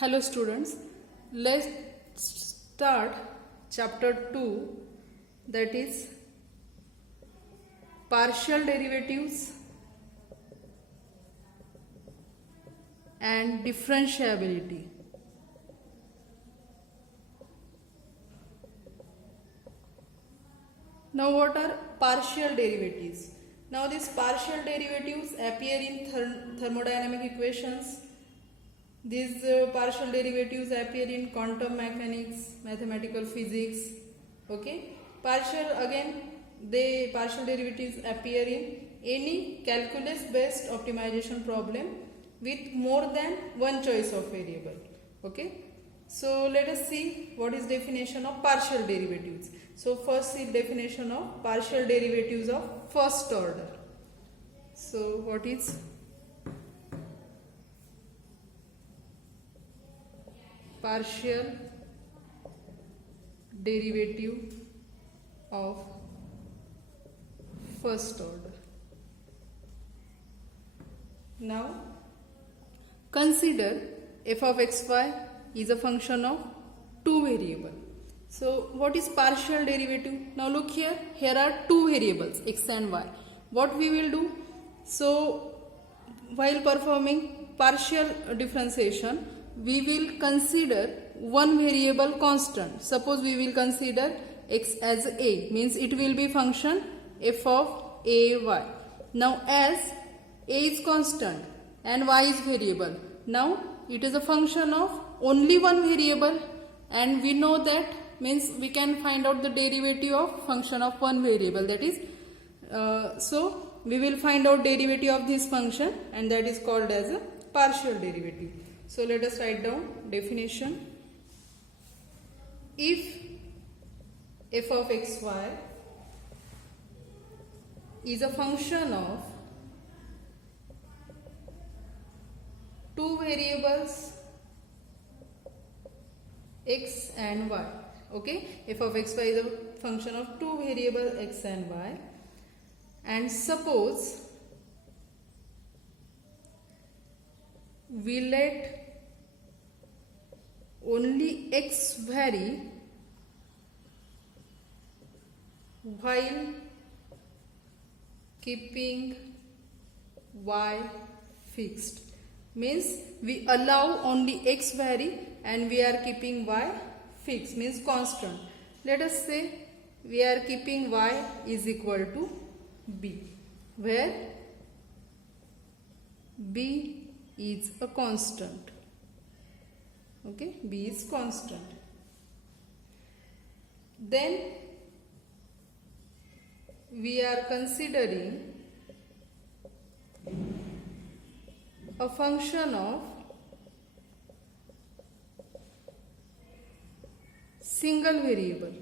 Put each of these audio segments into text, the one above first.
Hello students, let's start chapter 2, that is partial derivatives and differentiability. Now what are partial derivatives? Now these partial derivatives appear in thermodynamic equations. These partial derivatives appear in quantum mechanics, mathematical physics. Okay, partial derivatives appear in any calculus based optimization problem with more than one choice of variable. Okay, so let us see what is definition of partial derivatives. So first see definition of partial derivatives of first order. So what is partial derivative of first order? Now consider f of xy is a function of two variables. So what is partial derivative? Now look here are two variables x and y. What we will do? So while performing partial differentiation, we will consider one variable constant. Suppose we will consider x as a, means it will be function f of a y. Now as a is constant and y is variable, now it is a function of only one variable, and we know that means we can find out the derivative of function of one variable, that is so we will find out derivative of this function, and that is called as a partial derivative. So let us write down definition. If f of xy is a function of two variables x and y, okay, f of xy is a function of two variables x and y, and suppose we let only x vary while keeping y fixed, means we allow only x vary and we are keeping y fixed, means constant. Let us say we are keeping y is equal to b, where b is a constant. Okay, b is constant. Then we are considering a function of single variable.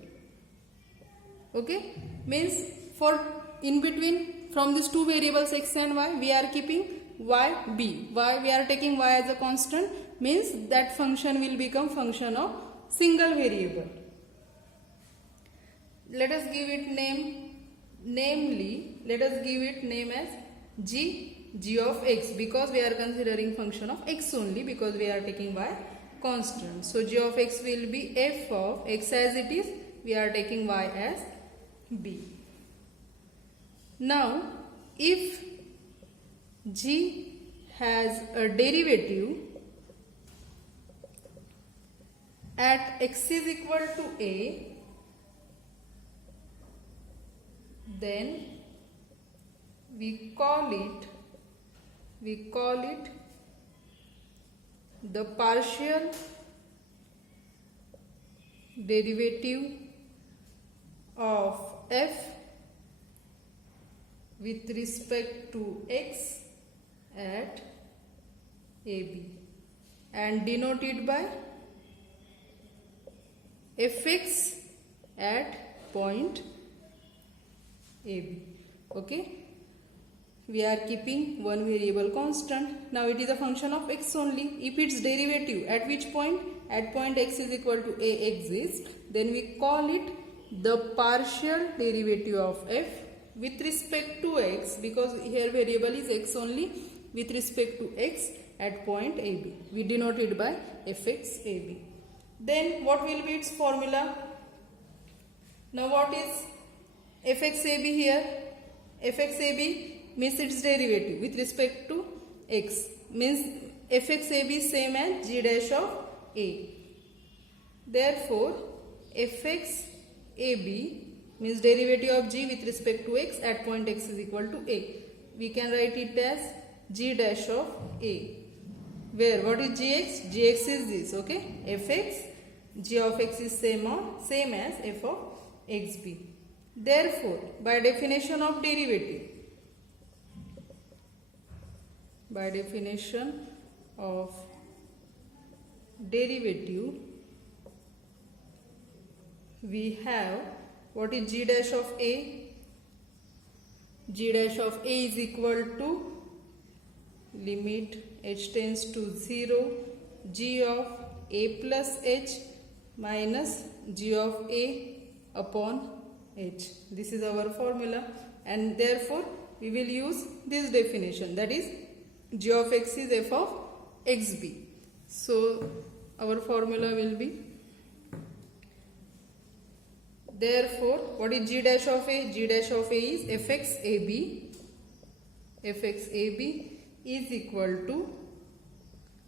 Okay, means for in between from these two variables x and y, we are keeping y b. Why we are taking y as a constant? Means that function will become function of single variable. Let us give it name, namely let us give it name as g of x, because we are considering function of x only, because we are taking y constant. So g of x will be f of x as it is, we are taking y as b. Now if g has a derivative at x is equal to a, then we call it the partial derivative of f with respect to x at ab, and denoted by fx at point ab. Okay, we are keeping one variable constant. Now it is a function of x only. If its derivative at which point? At point x is equal to a exists, then we call it the partial derivative of f with respect to x, because here variable is x only, with respect to x at point AB. We denote it by fx AB. Then what will be its formula? Now what is fx AB here? Fx AB means its derivative with respect to x, means fx AB is same as g dash of a. Therefore fx AB means derivative of g with respect to x at point x is equal to a. We can write it as g dash of a, where what is gx? Gx is this, okay? Fx, g of x is same as f of xb. Therefore, by definition of derivative, we have what is g dash of a? G dash of a is equal to limit h tends to 0 g of a plus h minus g of a upon h. This is our formula, and therefore we will use this definition, that is g of x is f of xb. So our formula will be, therefore what is g dash of a? G dash of a is fx ab. Fx ab is equal to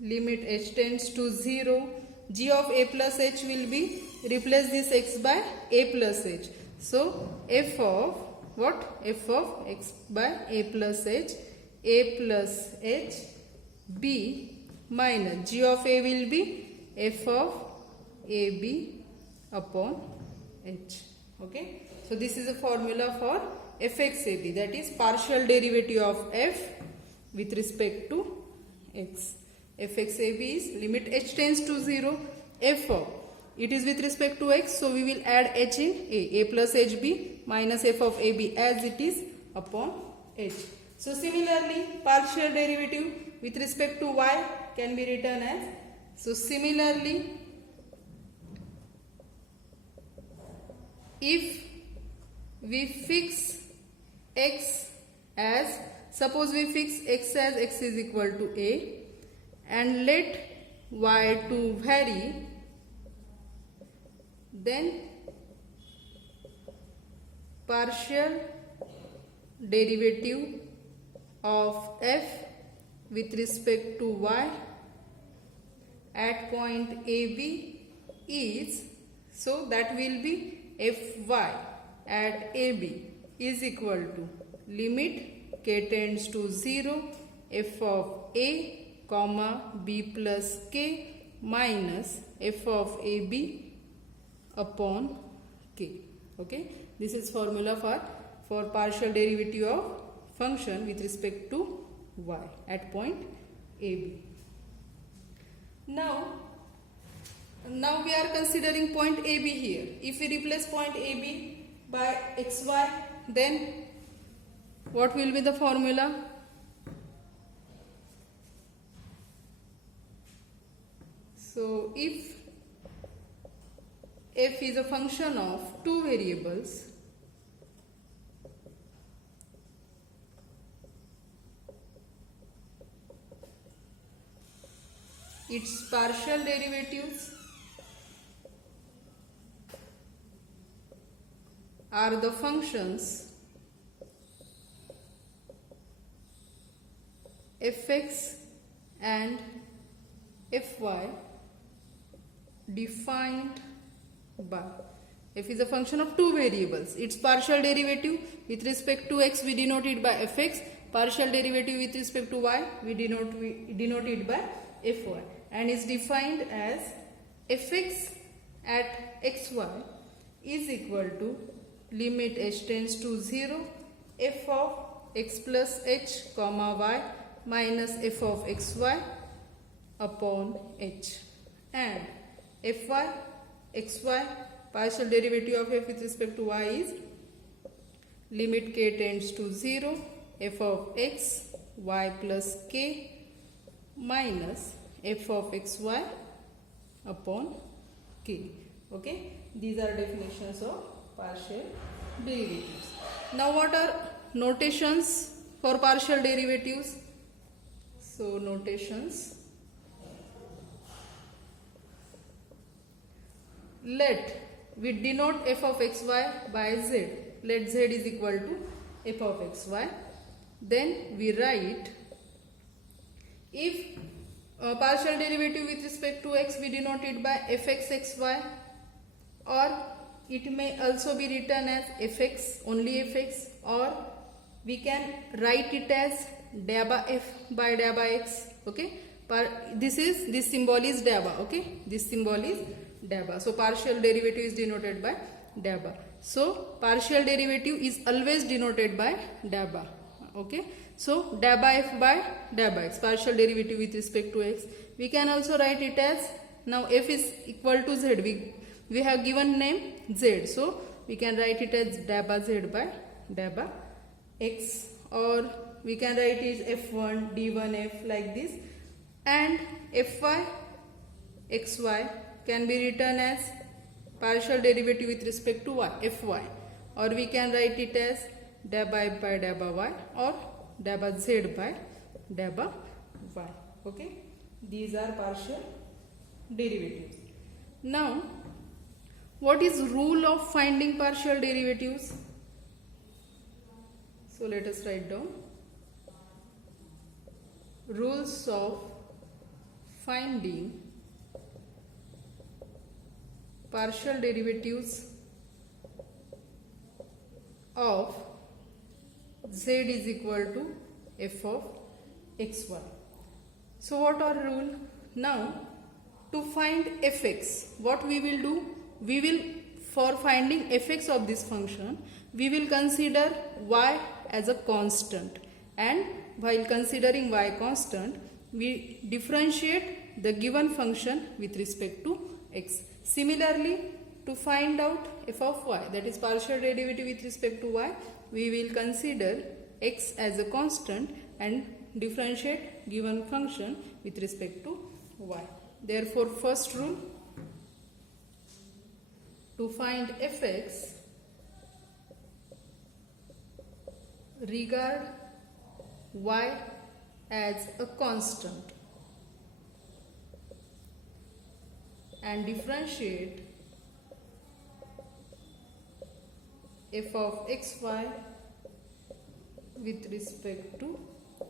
limit h tends to 0 g of a plus h will be, replace this x by a plus h. So f of what? F of x by a plus h b minus g of a will be f of ab upon h. Okay, so this is a formula for fx ab, that is partial derivative of f with respect to x. Fx ab is limit h tends to 0 f of, it is with respect to x, so we will add h in a plus hb minus f of ab as it is upon h. So similarly, partial derivative with respect to y can be written as, so similarly if we fix x as, suppose we fix x as x is equal to a and let y to vary, then partial derivative of f with respect to y at point AB is, so that will be fy at AB is equal to limit k tends to 0 f of a comma b plus k minus f of AB upon k. Okay, this is formula for partial derivative of function with respect to y at point AB. Now we are considering point AB here. If we replace point AB by xy, then what will be the formula? So if f is a function of two variables, its partial derivatives are the functions fx and fy defined by, f is a function of two variables, its partial derivative with respect to x we denote it by fx, partial derivative with respect to y we denote it by fy, and is defined as fx at xy is equal to limit h tends to 0 f of x plus h comma y minus f of xy upon h, and fy xy partial derivative of f with respect to y is limit k tends to 0 f of x y plus k minus f of xy upon k. Okay, these are definitions of partial derivatives. Now what are notations for partial derivatives? So notations. Let we denote f of xy by z. Let z is equal to f of xy. Then we write, if partial derivative with respect to x, we denote it by fx xy, or it may also be written as fx, only fx, or we can write it as dabba f by dabba x. Okay, this symbol is dabba. Okay, this symbol is dabba. So partial derivative is denoted by dabba. So partial derivative is always denoted by dabba. Okay, so dabba f by dabba x, partial derivative with respect to x. We can also write it as, now f is equal to z, we have given name z, so we can write it as dabba z by dabba x, or we can write it f1 d1f like this, and fy xy can be written as partial derivative with respect to y, fy, or we can write it as dabba f by dabba y, or dabba z by dabba y. Okay, these are partial derivatives. Now, what is rule of finding partial derivatives? So let us write down rules of finding partial derivatives of z is equal to f of xy. So what are rule? Now to find fx, what we will do? We will, for finding fx of this function, we will consider y as a constant, and while considering y constant, we differentiate the given function with respect to x. Similarly, to find out f of y, that is partial derivative with respect to y, we will consider x as a constant and differentiate given function with respect to y. Therefore, first rule, to find fx, regard y as a constant and differentiate f of xy with respect to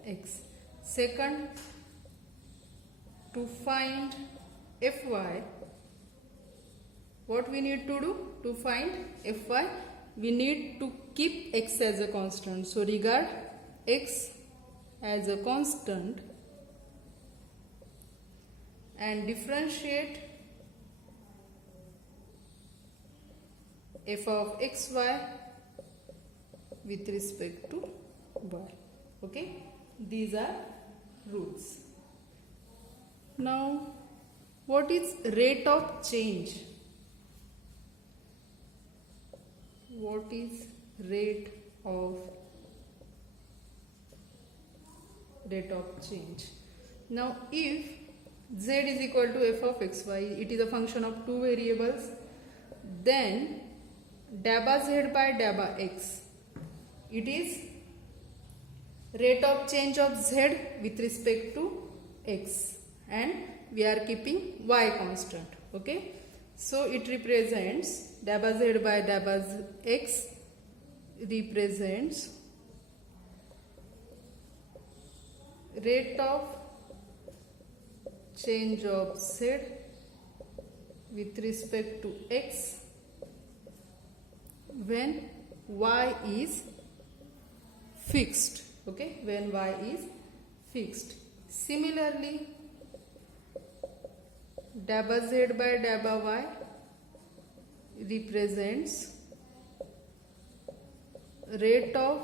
x. Second, to find fy, what we need to do? To find fy, we need to keep x as a constant. So regard x as a constant and differentiate f of xy with respect to y. Okay, these are rules. Now, what is rate of change? What is rate of change? Now, if z is equal to f of xy, it is a function of two variables, then dabba z by dabba x, it is rate of change of z with respect to x, and we are keeping y constant. Okay, so it represents dabba z by dabba x represents rate of change of z with respect to x when y is fixed. Okay, when y is fixed. Similarly, dabba z by dabba y represents rate of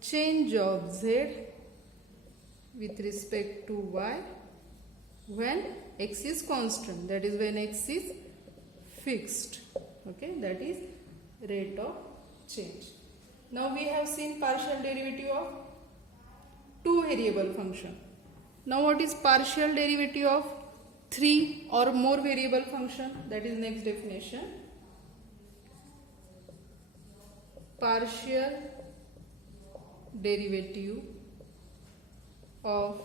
change of z with respect to y when x is constant, that is when x is fixed. Okay, that is rate of change. Now we have seen partial derivative of two variable function. Now what is partial derivative of three or more variable function? That is next definition. Partial derivative of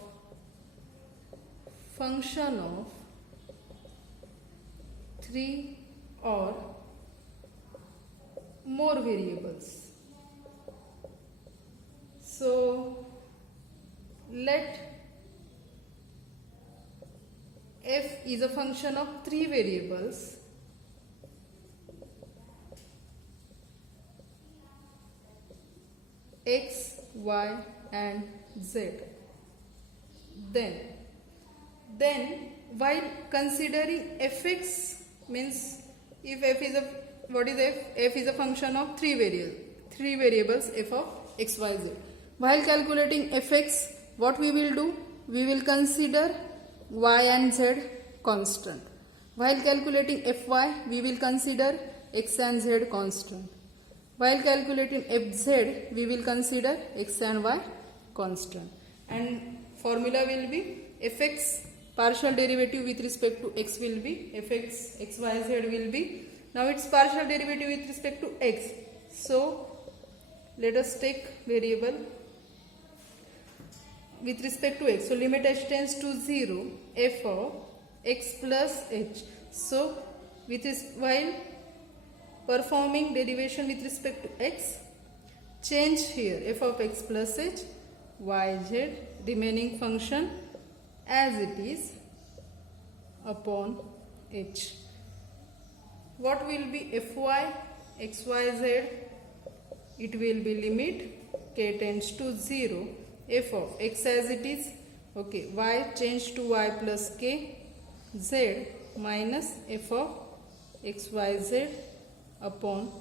function of 3 or more variables. So let f is a function of 3 variables x, y and z. Then while considering fx, means if f is a, what is f? F is a function of 3 variables f of x, y, z. While calculating fx, what we will do? We will consider y and z constant. While calculating fy, we will consider x and z constant. While calculating fz, we will consider x and y constant. And formula will be fx partial derivative with respect to x will be fx xyz will be, now its partial derivative with respect to x. So let us take variable with respect to x. So limit h tends to 0 f of x plus h. So with this, while performing derivation with respect to x, change here f of x plus h, y, z, remaining function as it is upon h. What will be fy xyz? It will be limit k tends to 0 f of x as it is, okay, y change to y plus k, z minus f of xyz upon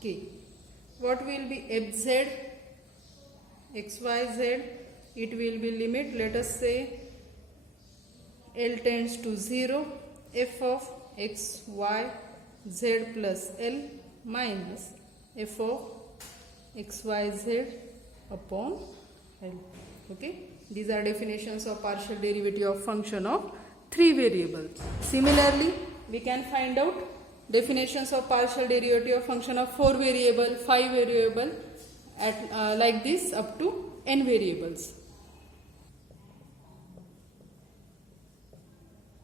k. What will be fz xyz? It will be limit, let us say L tends to 0 f of x y z plus L minus f of x y z upon L. Okay, these are definitions of partial derivative of function of 3 variables. Similarly, we can find out definitions of partial derivative of function of 4 variable, 5 variable, at like this up to n variables.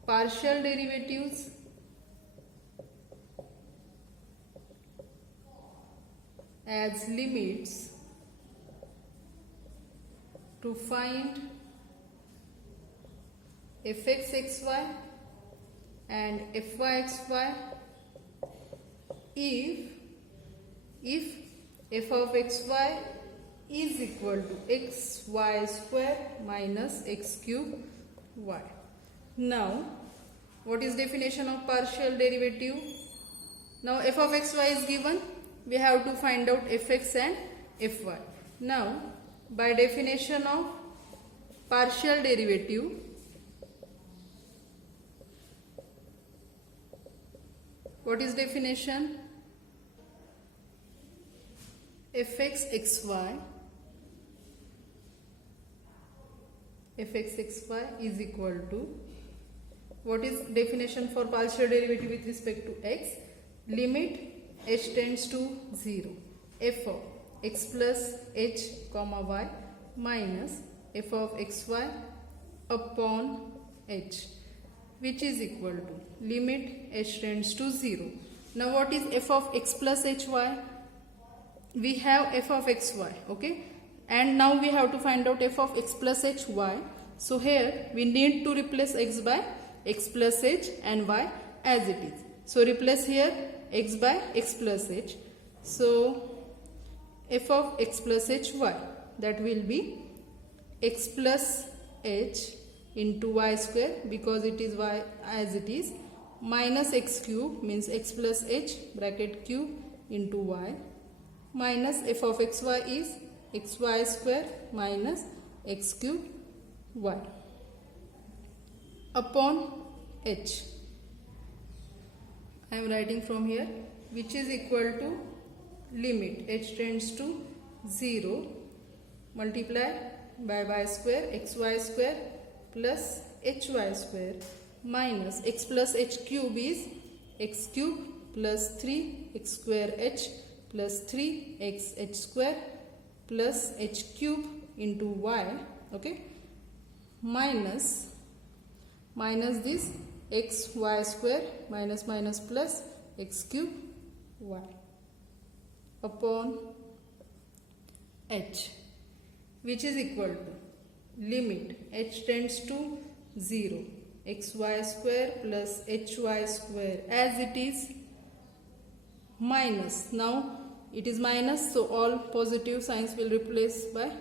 Partial derivatives as limits to find fxxy and fyxy if f of xy is equal to xy square minus x cube y. Now, what is definition of partial derivative? Now, f of xy is given. We have to find out fx and fy. Now, by definition of partial derivative, what is definition? fxxy is equal to, what is definition for partial derivative with respect to x? Limit h tends to 0 f of x plus h comma y minus f of xy upon h, which is equal to limit h tends to 0. Now what is f of x plus hy? We have f of xy, okay, and now we have to find out f of x plus hy. So here we need to replace x by x plus h and y as it is. So replace here x by x plus h. So f of x plus hy, that will be x plus h into y square, because it is y as it is, minus x cube, means x plus h bracket cube into y, minus f of xy is xy square minus x cube y upon h. I am writing from here, which is equal to limit h tends to 0 multiply by y square xy square plus hy square minus x plus h cube is x cube plus 3 x square h plus 3 x h square plus h cube into y, okay, minus this x y square minus minus plus x cube y upon h, which is equal to limit h tends to 0 xy square plus hy square as it is minus. Now it is minus, so all positive signs will replace by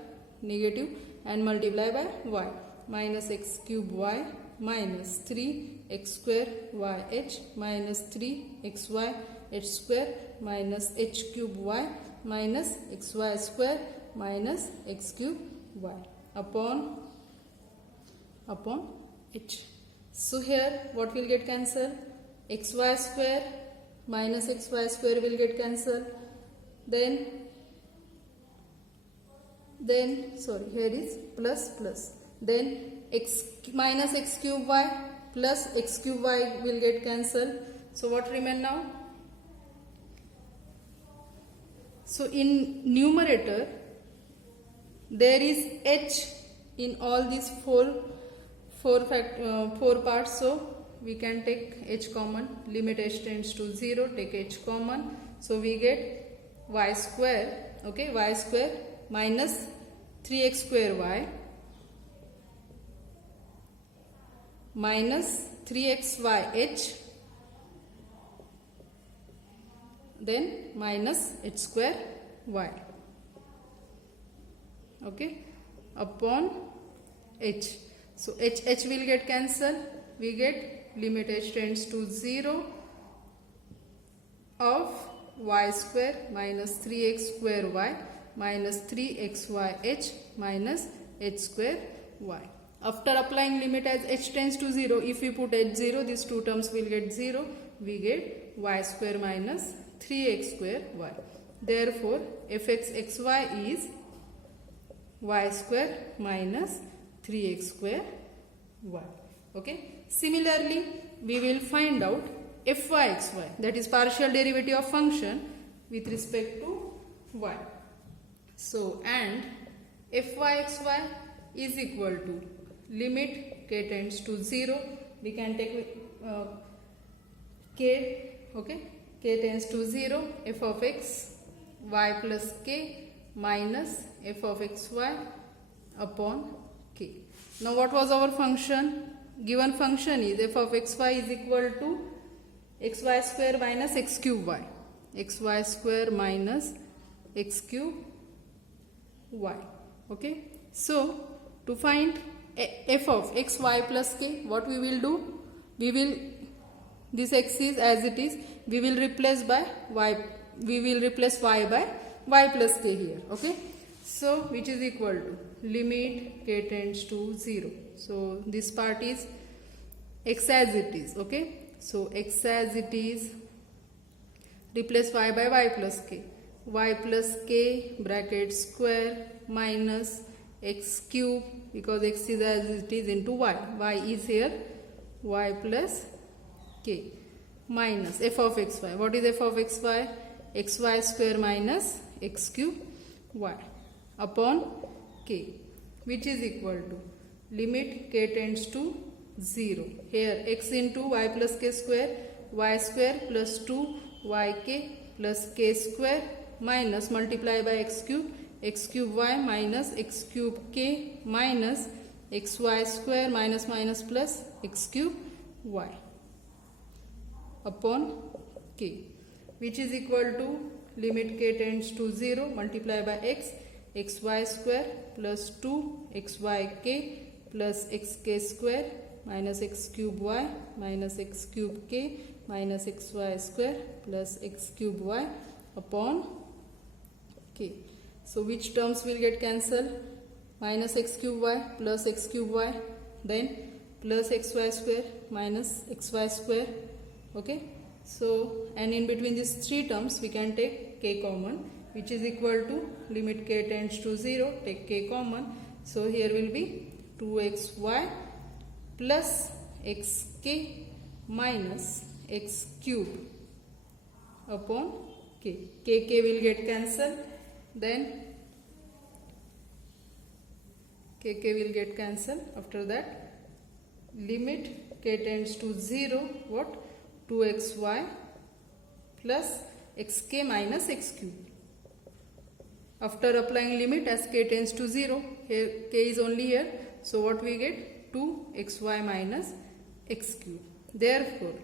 negative and multiply by y. Minus x cube y minus 3 x square y h minus 3 xy h square minus h cube y minus xy square minus x cube y upon h. So here what will get cancelled? Xy square minus xy square will get cancelled. Then here is plus plus. Then x minus x cube y plus x cube y will get cancelled. So what remain now? So in numerator there is h in all these four parts, so we can take h common. Limit h tends to 0, take h common, so we get y square, okay, y square minus 3x square y minus 3xyh, then minus h square y, okay, upon h. So h will get cancelled. We get limit h tends to 0 of y square minus 3x square y minus 3xyh minus h square y. After applying limit as h tends to 0, if we put h 0, these two terms will get 0. We get y square minus 3x square y. Therefore, fxxy is y square minus 3x square y. Okay. Similarly, we will find out fyxy, that is partial derivative of function with respect to y. So, and fyxy is equal to limit k tends to 0. We can take k, okay, k tends to 0, f of x y plus k minus f of xy upon k. Now what was our function? Given function is f of xy is equal to xy square minus x cube y, xy square minus x cube y, okay. So to find f of x y plus k, what we will do? We will, this x is as it is, we will replace by y, we will replace y by y plus k here, okay. So which is equal to limit k tends to 0. So this part is x as it is, okay. So x as it is, replace y by y plus k bracket square minus x cube, because x is as it is, into y is here, y plus k minus f of xy. What is f of xy? xy square minus x cube y upon k, which is equal to limit k tends to 0. Here x into y plus k square, y square plus 2 yk plus k square minus multiply by x cube y minus x cube k minus xy square minus minus plus x cube y upon k, which is equal to limit k tends to 0, multiply by x, xy square plus 2 xyk plus xk square minus x cube y minus x cube k minus xy square plus x cube y upon k. So which terms will get cancelled? Minus x cube y plus x cube y, then plus xy square minus xy square, okay. So, and in between these three terms we can take k common, which is equal to limit k tends to 0, take k common. So here will be 2xy plus xk minus x cube upon k. K will get cancelled. Then k will get cancelled. After that, limit k tends to 0, what? 2xy plus xk minus x cube. After applying limit as k tends to 0, here k is only here, so what we get? 2xy minus x cube. Therefore,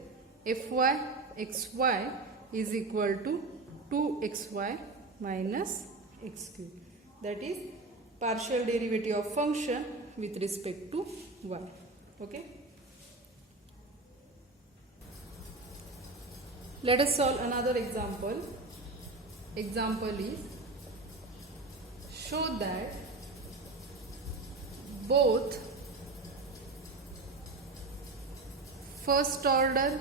fy xy is equal to 2xy minus x cube. That is partial derivative of function with respect to y. Okay. Let us solve another example. Example is, show that both first order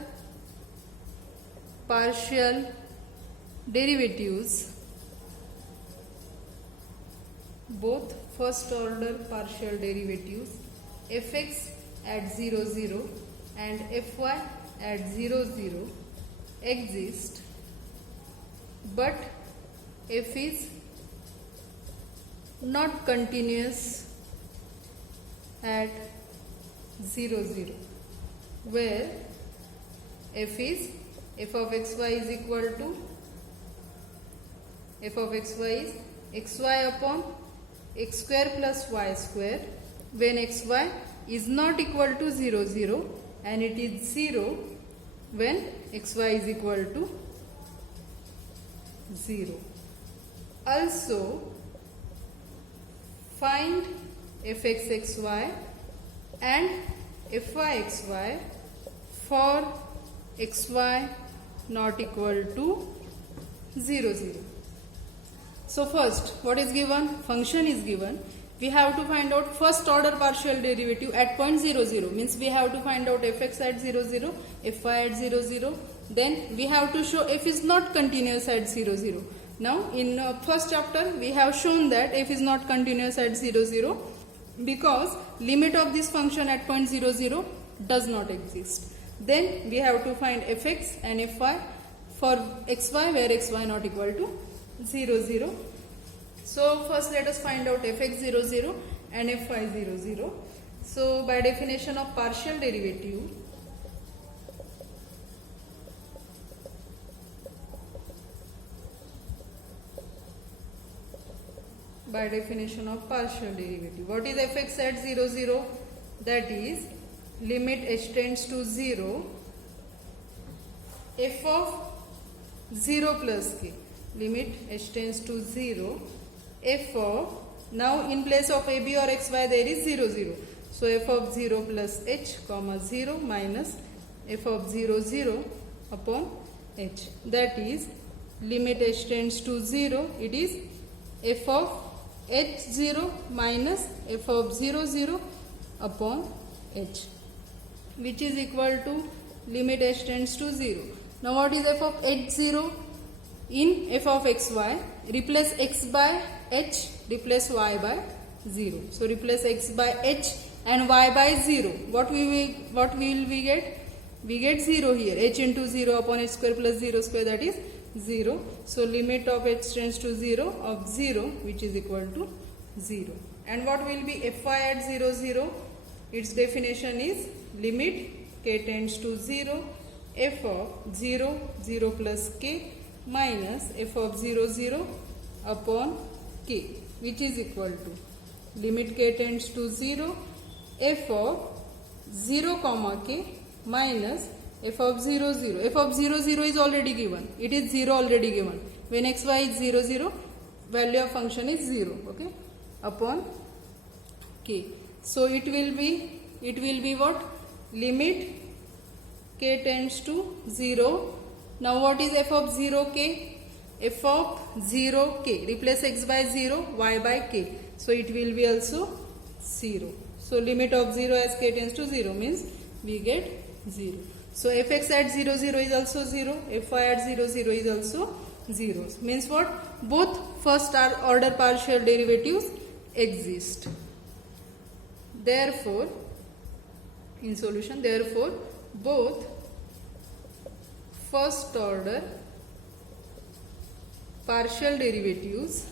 partial derivatives fx at 0, 0 and fy at 0, 0 exist, but f is not continuous at 0, 0, where f of xy is equal to xy upon x square plus y square, when xy is not equal to 0, 0 and it is 0 when xy is equal to 0. Also, find fxxy and fyxy for xy not equal to 0, 0. So first, what is given? Function is given. We have to find out first order partial derivative at point 0, 0. Means we have to find out fx at 0, 0, fy at 0, 0. Then we have to show f is not continuous at 0, 0. Now in first chapter we have shown that f is not continuous at 0, 0 because limit of this function at point 0, 0 does not exist. Then we have to find fx and fy for xy where xy not equal to 0, 0. So first let us find out fx 0, 0 and fy 0, 0. So by definition of partial derivative, what is fx at 0, 0? That is limit h tends to 0 f of 0 plus k. Limit h tends to 0 f of, now in place of ab or xy there is 0, 0. So f of 0 plus h comma 0 minus f of 0, 0 upon h. That is limit h tends to 0, it is f of h0 minus f of 0, 0 upon h, which is equal to limit h tends to 0. Now what is f of h0? In f of xy, replace x by h, replace y by 0. So replace x by h and y by 0. What will we get? We get 0 here. H into 0 upon h square plus 0 square, that is 0. So limit of h tends to 0 of 0, which is equal to 0. And what will be fy at 0, 0? Its definition is limit k tends to 0 f of 0, 0 plus k minus f of 0, 0 upon k, which is equal to limit k tends to 0 f of 0 comma k minus f of 0, 0. F of 0, 0 is already given. It is 0 already given. When xy is 0, 0, value of function is 0. Okay, upon k. So it will be what? Limit k tends to 0. Now what is f of 0k? F of 0k. Replace x by 0, y by k. So it will be also 0. So limit of 0 as k tends to 0 means we get 0. So fx at 0, 0 is also 0. Fy at 0, 0 is also 0. Means what? Both first order partial derivatives exist. Therefore, in solution, both first order partial derivatives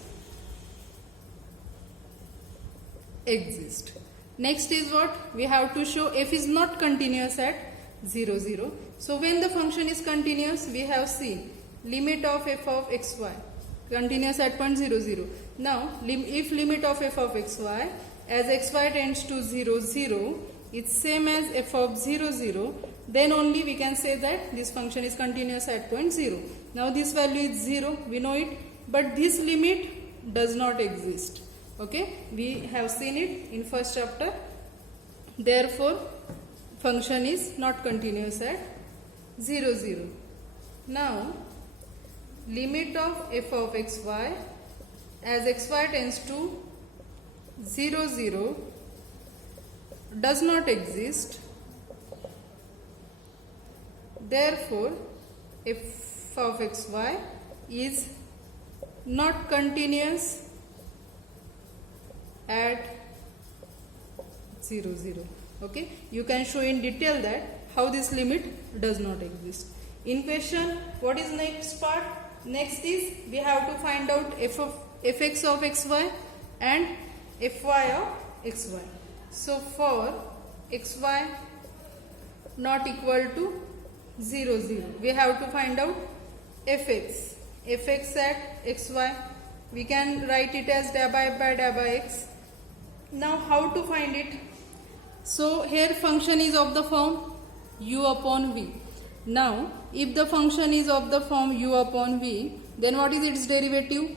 exist. Next is what? We have to show f is not continuous at 0, 0. So when the function is continuous, we have seen limit of f of xy continuous at point 0, 0. Now if limit of f of xy as xy tends to 0, 0 is same as f of 0, 0, then only we can say that this function is continuous at point 0. Now this value is 0, we know it, but this limit does not exist. Okay, we have seen it in first chapter. Therefore function is not continuous at 0, 0. Now limit of f of xy as xy tends to 0, 0 does not exist. Therefore f of xy is not continuous at 0, 0. Okay, you can show in detail that how this limit does not exist. In question, what is next part? Next is we have to find out fx of xy and fy of xy. So for xy not equal to 0, 0, we have to find out fx at xy. We can write it as dA by x. Now how to find it? So here function is of the form u upon v. Now if the function is of the form u upon v, then what is its derivative?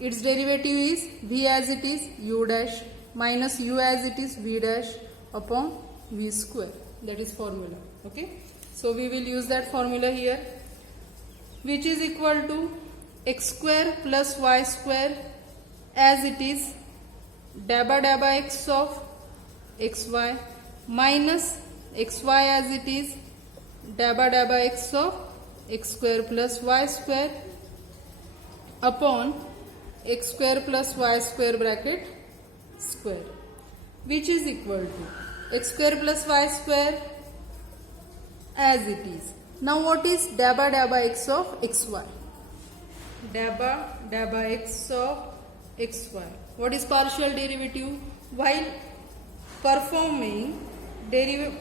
Its derivative is v as it is u dash minus u as it is v dash upon v square. That is formula. Okay, so we will use that formula here, which is equal to x square plus y square as it is dA by x of xy minus xy as it is dA by x of x square plus y square upon x square plus y square bracket square, which is equal to x square plus y square as it is. Now what is dA by x of xy? dA by x of xy. What is partial derivative? While performing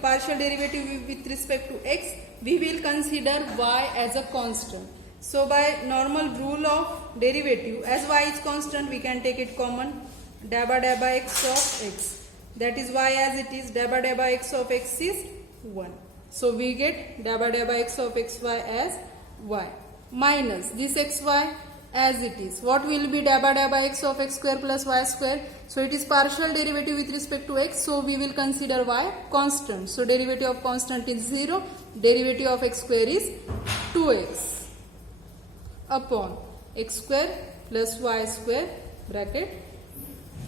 partial derivative with respect to x, we will consider y as a constant. So by normal rule of derivative, as y is constant, we can take it common. dA by x of x, that is y as it is, dA by x of x is 1. So we get dA by x of xy as y minus this xy as it is. What will be dA by x of x square plus y square? So it is partial derivative with respect to x, so we will consider y constant. So derivative of constant is 0, derivative of x square is 2x upon x square plus y square bracket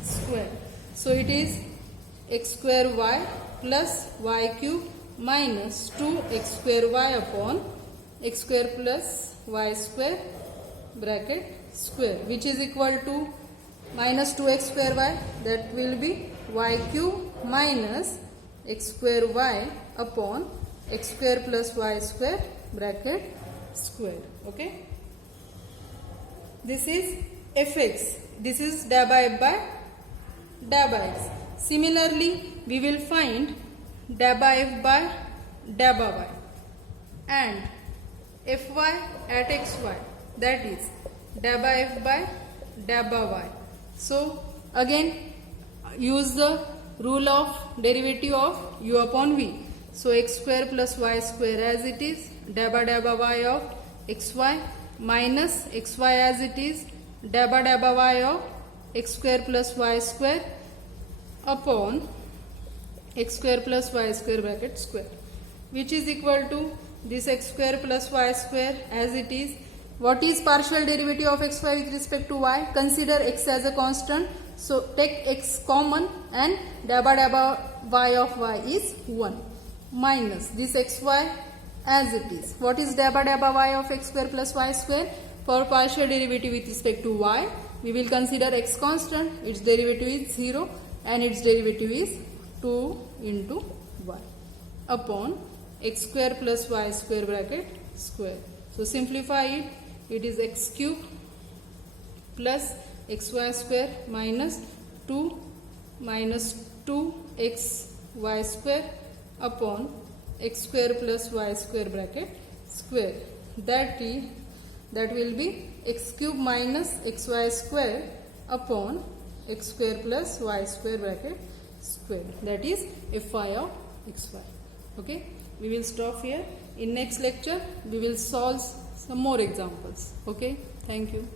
square. So it is x square y plus y cube minus 2x square y upon x square plus y square bracket square, which is equal to minus 2x square y, that will be y cube minus x square y upon x square plus y square bracket square. Okay, this is fx, this is dA by x. Similarly, we will find dA by f by dA by y and fy at xy, that is dA by f by dA by y. So again use the rule of derivative of u upon v. So x square plus y square as it is, dA by y of xy minus xy as it is, dA by y of x square plus y square upon x square plus y square bracket square, which is equal to this x square plus y square as it is. What is partial derivative of xy with respect to y? Consider x as a constant. So take x common and dA by y of y is 1 minus this xy as it is. What is dA by y of x square plus y square? For partial derivative with respect to y, we will consider x constant, its derivative is 0 and its derivative is 2 into y upon x square plus y square bracket square. So simplify it, it is x cube plus xy square minus 2 minus 2xy square upon x square plus y square bracket square. That will be x cube minus xy square upon x square plus y square bracket square. That is Fy of xy. Okay, we will stop here. In next lecture we will solve some more examples. Okay, thank you.